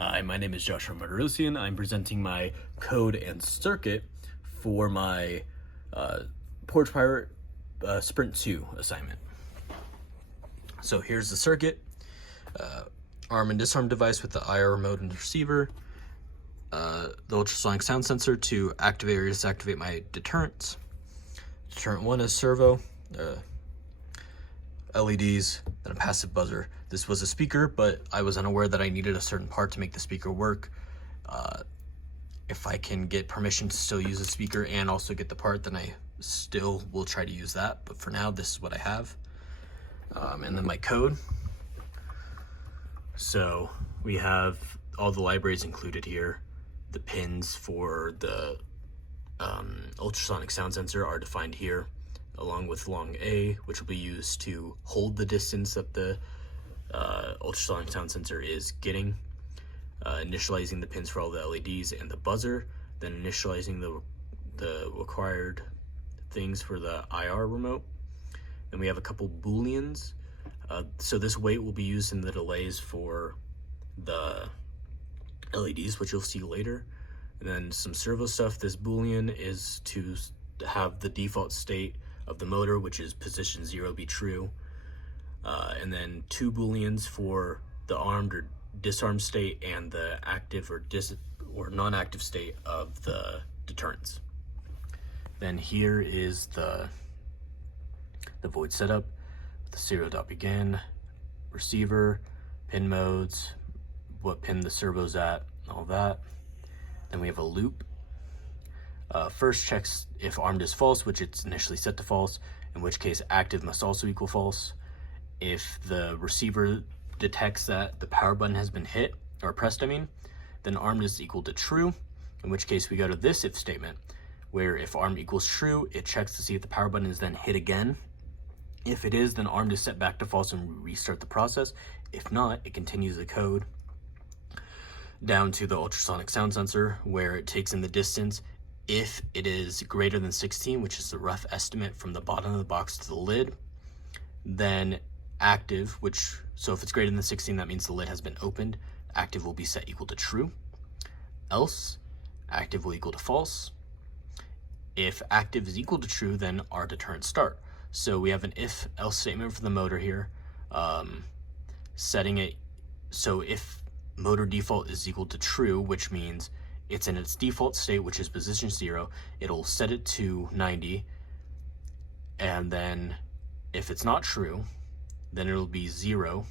Hi, my name is Joshua Martirosian. I'm presenting my code and circuit for my Porch Pirate Sprint 2 assignment. So here's the circuit. Arm and disarm device with the IR remote and receiver. The ultrasonic sound sensor to activate or disactivate my deterrents. Deterrent 1 is servo. LEDs, then a passive buzzer. This was a speaker, but I was unaware that I needed a certain part to make the speaker work. If I can get permission to still use the speaker and also get the part, then I still will try to use that. But for now, this is what I have. And then my code. So we have all the libraries included here. The pins for the ultrasonic sound sensor are defined here, along with long A, which will be used to hold the distance that the ultrasonic sound sensor is getting, initializing the pins for all the LEDs and the buzzer, then initializing the required things for the IR remote. Then we have a couple booleans. So this wait will be used in the delays for the LEDs, which you'll see later. And then some servo stuff. This boolean is to have the default state of the motor, which is position 0, be true. And then two booleans for the armed or disarmed state and the active or non-active state of the deterrents. Then here is the void setup, the serial.begin, receiver, pin modes, what pin the servo's at, all that. Then we have a loop. First checks if armed is false, which it's initially set to false, in which case active must also equal false. If the receiver detects that the power button has been hit, or pressed, then armed is equal to true, in which case we go to this if statement, where if armed equals true, it checks to see if the power button is then hit again. If it is, then armed is set back to false and we restart the process. If not, it continues the code down to the ultrasonic sound sensor, where it takes in the distance. If it is greater than 16, which is the rough estimate from the bottom of the box to the lid, then active, so if it's greater than 16, that means the lid has been opened. Active will be set equal to true. Else, active will equal to false. If active is equal to true, then our deterrents start. So we have an if-else statement for the motor here, setting it so if motor default is equal to true, which means it's in its default state, which is position 0, it'll set it to 90, and then if it's not true, then it'll be 0,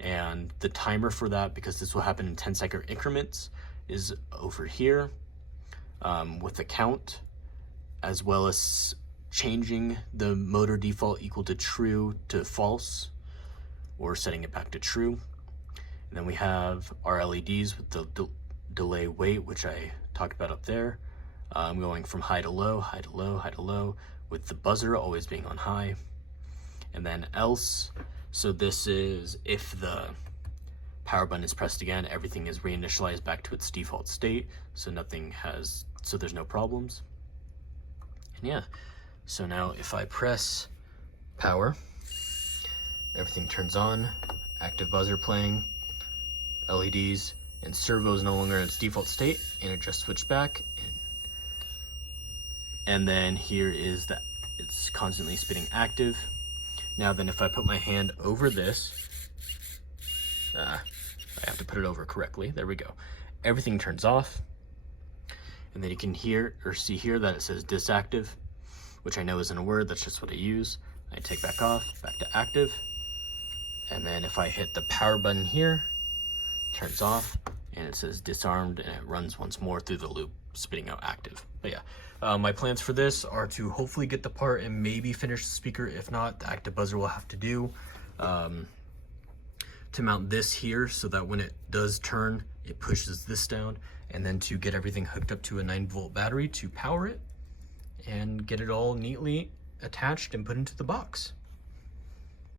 and the timer for that, because this will happen in 10-second increments, is over here with the count, as well as changing the motor default equal to true to false, or setting it back to true. And then we have our LEDs with the delay wait, which I talked about up there. I'm going from high to low, high to low, high to low, with the buzzer always being on high. And then else, so this is if the power button is pressed again, everything is reinitialized back to its default state, so there's no problems. And yeah, so now if I press power, everything turns on, active buzzer playing, LEDs, and servo is no longer in its default state, and it just switched back. And then here is that it's constantly spinning active. Now then, if I put my hand over this, I have to put it over correctly. There we go. Everything turns off, and then you can hear or see here that it says disactive, which I know isn't a word. That's just what I use. I take back off, back to active, and then if I hit the power button here, turns off, and it says disarmed, and it runs once more through the loop, spitting out active. But yeah, my plans for this are to hopefully get the part and maybe finish the speaker. If not, the active buzzer will have to do to mount this here, so that when it does turn, it pushes this down, and then to get everything hooked up to a 9-volt battery to power it and get it all neatly attached and put into the box.